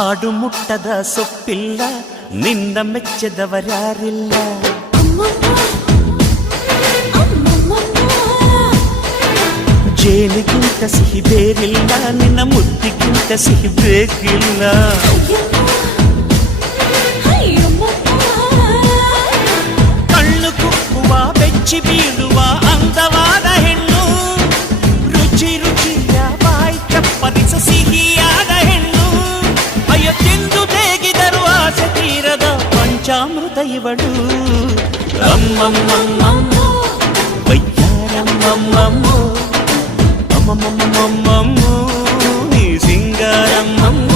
ಹಾಡು ಮುಟ್ಟದ ಸೊಪ್ಪಿಲ್ಲ, ನಿನ್ನ ಮೆಚ್ಚದವರ್ಯಾರಿಲ್ಲ. ಜೇನಿಗಿಂತ ಸಿಹಿ ಬೇರಿಲ್ಲ, ನಿನ್ನ ಮುದ್ದಿಗಿಂತ ಸಿಹಿ ಬೇಕಿಲ್ಲ. ಕಣ್ಣು ಕುಕ್ಕುವ ಬೆಚ್ಚಿ ಬೀಳುವ ಅಂದವಾದ ಹೆಣ್ಣು, ರುಚಿ ರುಚಿಯ ಬಾಯಿ ಚಪ್ಪರಿಸ ಸಿಹಿಯಾದ ಹೆಣ್ಣು. ಅಯ್ಯೋ ತಿಂದು ಬೇಗಿದರು ಆಸೆ ತೀರದ ಪಂಚಾಮೃತ ಇವಳು. ಅಮ್ಮಮ್ಮಮ್ಮಮ್ಮೋ ವಯ್ಯಾರಮ್ಮಮ್ಮಮ್ಮೋ ಅಮ್ಮಮ್ಮಮ್ಮಮ್ಮೋ ನೀ ಸಿಂಗಾರಮ್ಮಮ್ಮ.